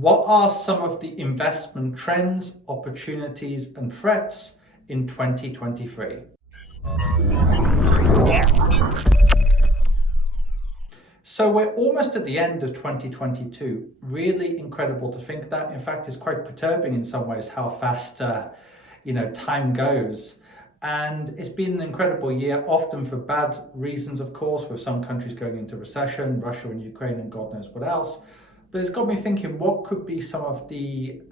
What are some of the investment trends, opportunities, and threats in 2023? So we're almost at the end of 2022. Really incredible to think that. In fact, it's quite perturbing in some ways how fast, time goes. And it's been an incredible year, often for bad reasons, of course, with some countries going into recession, Russia and Ukraine and God knows what else. But it's got me thinking, what could be some of the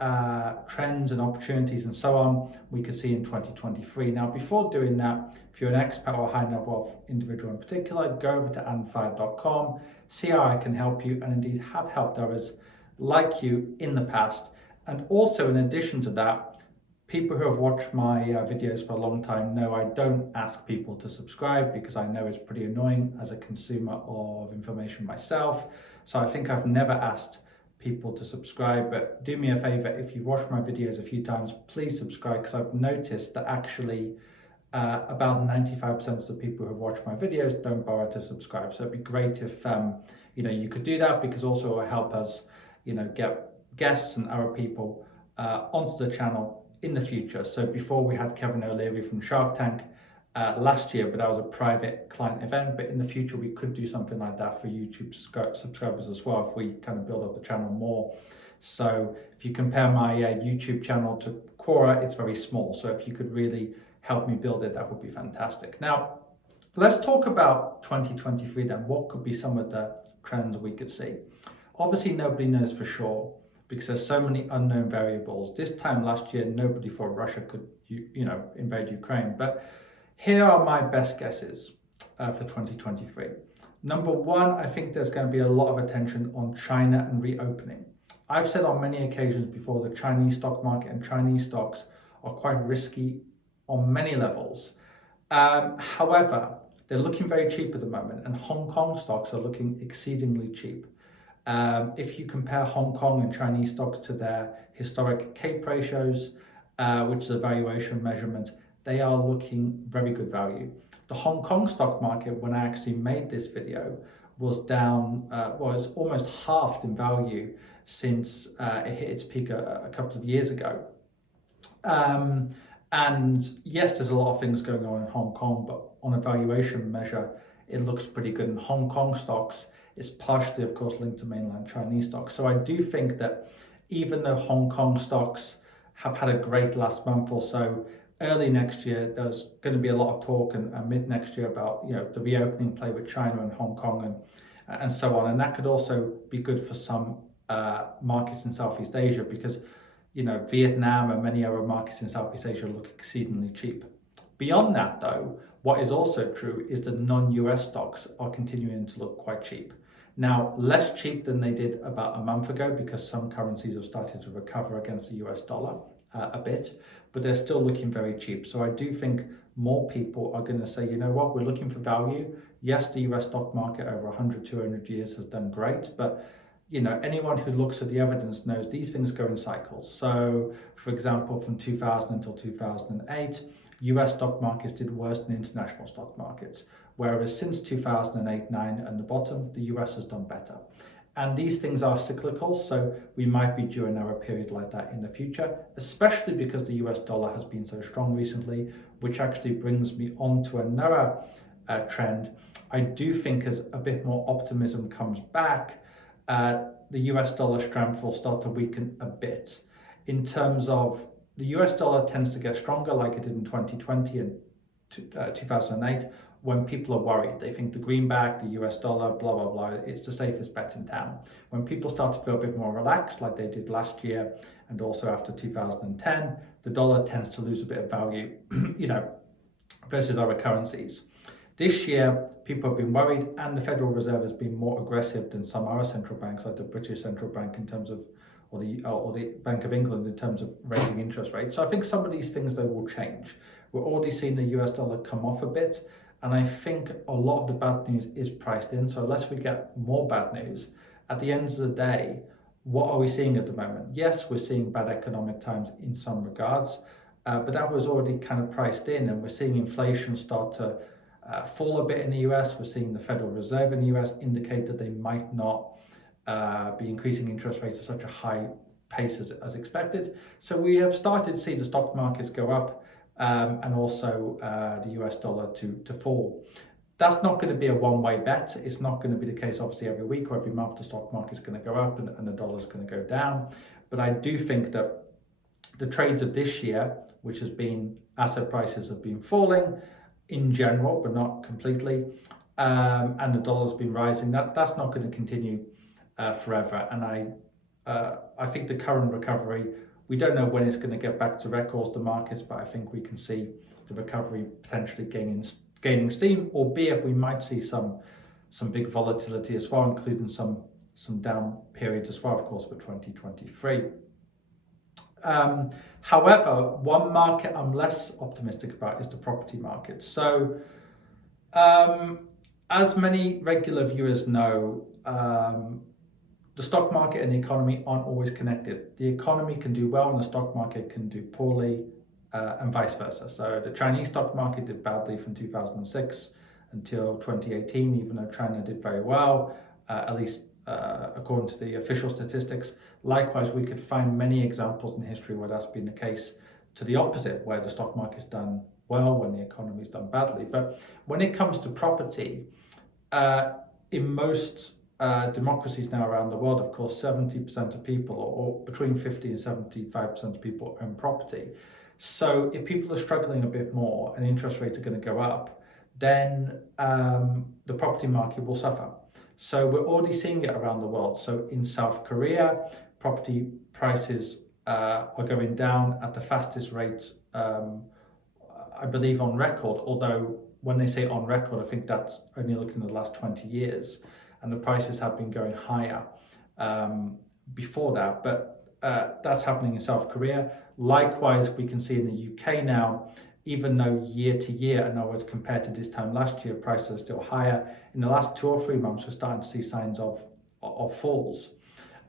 trends and opportunities and so on we could see in 2023. Now, before doing that, if you're an expat or a high net worth individual in particular, go over to infuriated.com, see how I can help you, and indeed have helped others like you in the past. And also, in addition to that, people who have watched my videos for a long time know I don't ask people to subscribe because I know it's pretty annoying as a consumer of information myself. So I think I've never asked people to subscribe, but do me a favor, if you've watched my videos a few times, please subscribe, because I've noticed that actually about 95% of the people who have watched my videos don't bother to subscribe. So it'd be great if you could do that, because also it will help us get guests and other people onto the channel in the future. So before, we had Kevin O'Leary from Shark Tank last year, but that was a private client event. But in the future, we could do something like that for YouTube subscribers as well, if we kind of build up the channel more. So if you compare my YouTube channel to Quora, it's very small. So if you could really help me build it, that would be fantastic. Now, let's talk about 2023 then. What could be some of the trends we could see? Obviously, nobody knows for sure, because there's so many unknown variables. This time last year, nobody thought Russia could, invade Ukraine. But here are my best guesses for 2023. Number one, I think there's going to be a lot of attention on China and reopening. I've said on many occasions before, the Chinese stock market and Chinese stocks are quite risky on many levels. However, they're looking very cheap at the moment, and Hong Kong stocks are looking exceedingly cheap. If you compare Hong Kong and Chinese stocks to their historic CAPE ratios, which is a valuation measurement, they are looking very good value. The Hong Kong stock market, when I actually made this video, was down, was almost halved in value since it hit its peak a couple of years ago. And yes, there's a lot of things going on in Hong Kong, but on a valuation measure, it looks pretty good. And Hong Kong stocks is partially, of course, linked to mainland Chinese stocks. So I do think that even though Hong Kong stocks have had a great last month or so, early next year, there's going to be a lot of talk, and mid next year, about the reopening play with China and Hong Kong and so on. And that could also be good for some markets in Southeast Asia, because Vietnam and many other markets in Southeast Asia look exceedingly cheap. Beyond that, though, what is also true is that non-US stocks are continuing to look quite cheap. Now, less cheap than they did about a month ago, because some currencies have started to recover against the US dollar a bit, but they're still looking very cheap. So I do think more people are going to say, you know what, we're looking for value. Yes, the US stock market over 100, 200 years has done great, but anyone who looks at the evidence knows these things go in cycles. So, for example, from 2000 until 2008, US stock markets did worse than international stock markets, whereas since 2008-9 and the bottom, the US has done better. And these things are cyclical, so we might be due another period like that in the future, especially because the US dollar has been so strong recently, which actually brings me on to another trend. I do think as a bit more optimism comes back, the US dollar strength will start to weaken a bit. In terms of the US dollar tends to get stronger, like it did in 2020 and 2008, when people are worried. They think the greenback, the US dollar, blah, blah, blah, it's the safest bet in town. When people start to feel a bit more relaxed, like they did last year and also after 2010, the dollar tends to lose a bit of value, versus other currencies. This year, people have been worried, and the Federal Reserve has been more aggressive than some other central banks, like the British Central Bank in terms of, or the Bank of England in terms of raising interest rates. So I think some of these things, though, will change. We're already seeing the US dollar come off a bit, and I think a lot of the bad news is priced in. So unless we get more bad news, at the end of the day, what are we seeing at the moment? Yes, we're seeing bad economic times in some regards, but that was already kind of priced in, and we're seeing inflation start to fall a bit in the US. We're seeing the Federal Reserve in the US indicate that they might not be increasing interest rates at such a high pace as expected. So we have started to see the stock markets go up, and also the US dollar to fall. That's not going to be a one-way bet. It's not going to be the case, obviously, every week or every month the stock market's going to go up and the dollar's going to go down. But I do think that the trades of this year, which has been asset prices have been falling in general, but not completely, and the dollar's been rising, that's not going to continue forever. And I think the current recovery, we don't know when it's going to get back to records, the markets, but I think we can see the recovery potentially gaining steam, albeit we might see some big volatility as well, including some down periods as well, of course, for 2023. However, one market I'm less optimistic about is the property market. So, as many regular viewers know, the stock market and the economy aren't always connected. The economy can do well and the stock market can do poorly, and vice versa. So the Chinese stock market did badly from 2006 until 2018, even though China did very well, at least according to the official statistics. Likewise, we could find many examples in history where that's been the case to the opposite, where the stock market's done well when the economy's done badly. But when it comes to property, in most democracies now around the world, of course, 70% of people, or between 50 and 75% of people own property. So if people are struggling a bit more and interest rates are going to go up, then the property market will suffer. So we're already seeing it around the world. So in South Korea, property prices are going down at the fastest rate, I believe, on record. Although when they say on record, I think that's only looking at the last 20 years. And the prices have been going higher before that. But that's happening in South Korea. Likewise, we can see in the UK now, even though year to year, in other words, compared to this time last year, prices are still higher. In the last 2 or 3 months, we're starting to see signs of falls.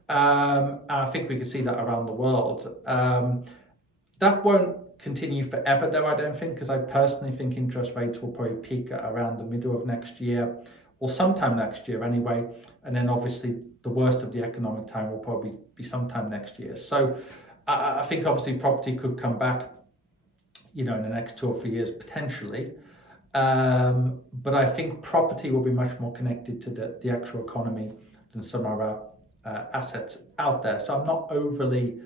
And I think we can see that around the world. That won't continue forever, though, I don't think, because I personally think interest rates will probably peak at around the middle of next year, or sometime next year anyway. And then obviously the worst of the economic time will probably be sometime next year. So I think obviously property could come back, in the next 2 or 3 years potentially. But I think property will be much more connected to the actual economy than some of our assets out there. So I'm not overly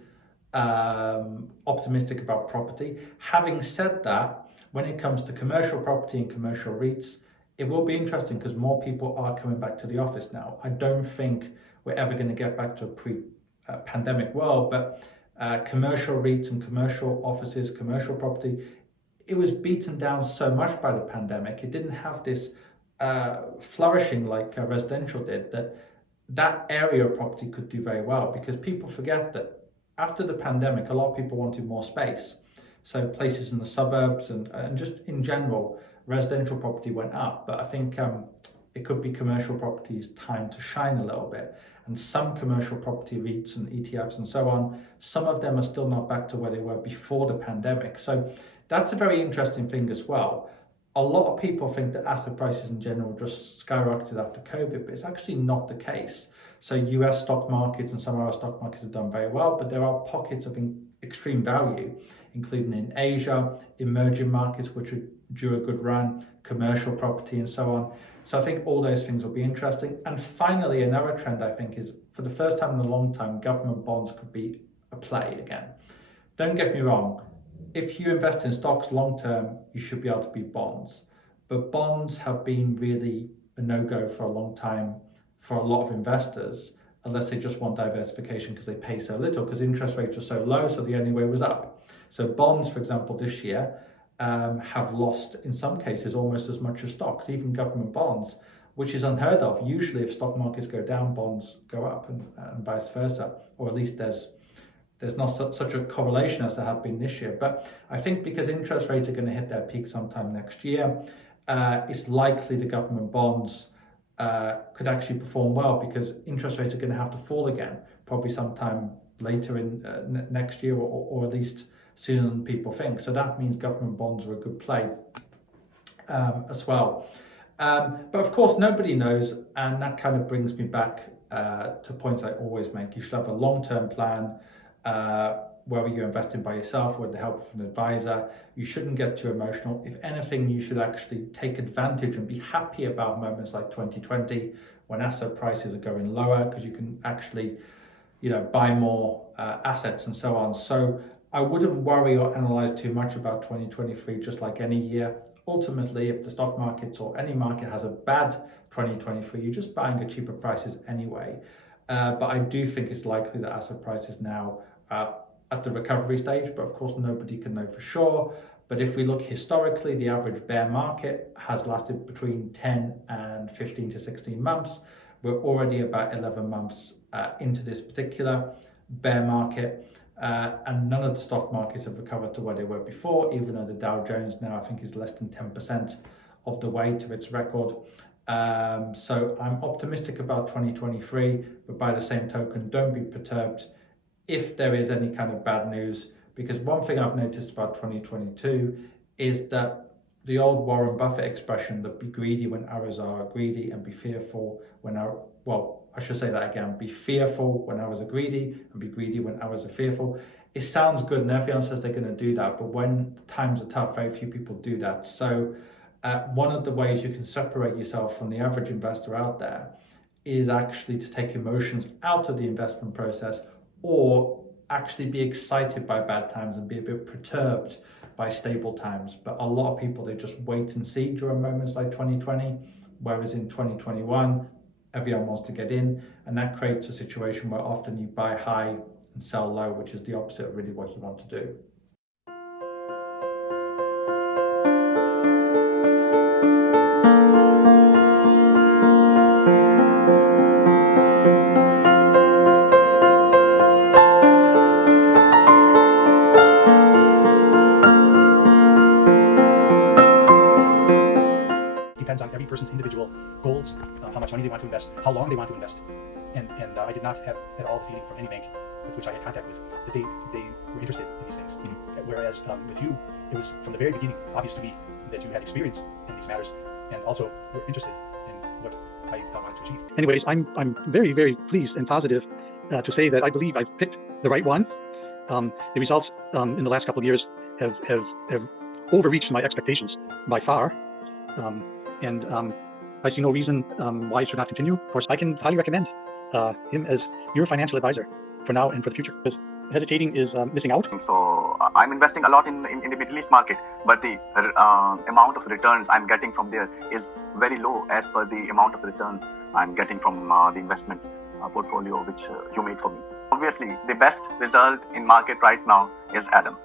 optimistic about property. Having said that, when it comes to commercial property and commercial REITs, it will be interesting because more people are coming back to the office now. I don't think we're ever going to get back to a pre-pandemic world, but commercial REITs and commercial offices, commercial property, it was beaten down so much by the pandemic. It didn't have this flourishing like residential did, that area of property could do very well, because people forget that after the pandemic, a lot of people wanted more space. So places in the suburbs and just in general, residential property went up. But I think it could be commercial property's time to shine a little bit. And some commercial property REITs and ETFs and so on, some of them are still not back to where they were before the pandemic. So that's a very interesting thing as well. A lot of people think that asset prices in general just skyrocketed after COVID, but it's actually not the case. So US stock markets and some of our stock markets have done very well, but there are pockets of extreme value, including in Asia, emerging markets, which are due a good run, commercial property and so on. So I think all those things will be interesting. And finally, another trend I think is, for the first time in a long time, government bonds could be a play again. Don't get me wrong. If you invest in stocks long term, you should be able to beat bonds. But bonds have been really a no-go for a long time for a lot of investors, unless they just want diversification because they pay so little, because interest rates were so low, so the only way was up. So bonds, for example, this year have lost, in some cases, almost as much as stocks, even government bonds, which is unheard of. Usually if stock markets go down, bonds go up, and vice versa, or at least there's not such a correlation as there have been this year. But I think because interest rates are going to hit their peak sometime next year, it's likely the government bonds could actually perform well, because interest rates are going to have to fall again, probably sometime later in next year, or at least sooner than people think. So that means government bonds are a good play as well. But of course, nobody knows, and that kind of brings me back to points I always make. You should have a long-term plan, whether you're investing by yourself or with the help of an advisor. You shouldn't get too emotional. If anything, you should actually take advantage and be happy about moments like 2020 when asset prices are going lower, because you can actually, buy more assets and so on. So I wouldn't worry or analyze too much about 2023, just like any year. Ultimately, if the stock markets or any market has a bad 2023, you're just buying at cheaper prices anyway. But I do think it's likely that asset prices now are at the recovery stage, but of course nobody can know for sure. But if we look historically, the average bear market has lasted between 10 and 15 to 16 months. We're already about 11 months into this particular bear market, and none of the stock markets have recovered to where they were before, even though the Dow Jones now I think is less than 10% of the way to its record. So I'm optimistic about 2023, but by the same token, don't be perturbed if there is any kind of bad news, because one thing I've noticed about 2022 is that the old Warren Buffett expression that be greedy when others are greedy and be fearful when I should say that again, be fearful when others are greedy and be greedy when others are fearful. It sounds good and everyone says they're going to do that, but when times are tough, very few people do that. So one of the ways you can separate yourself from the average investor out there is actually to take emotions out of the investment process, or actually be excited by bad times and be a bit perturbed by stable times. But a lot of people, they just wait and see during moments like 2020, whereas in 2021, everyone wants to get in, and that creates a situation where often you buy high and sell low, which is the opposite of really what you want to do. Depends on every person's individual goals, how much money they want to invest, how long they want to invest. And I did not have at all the feeling from any bank with which I had contact with that they were interested in these things. Mm-hmm. Whereas with you, it was from the very beginning obvious to me that you had experience in these matters and also were interested in what I wanted to achieve. Anyways, I'm very, very pleased and positive to say that I believe I've picked the right one. The results in the last couple of years have overreached my expectations by far. And I see no reason why it should not continue. Of course, I can highly recommend him as your financial advisor for now and for the future, because hesitating is missing out. So I'm investing a lot in the Middle East market, but the amount of returns I'm getting from there is very low as per the amount of returns I'm getting from the investment portfolio which you made for me. Obviously, the best result in market right now is Adam.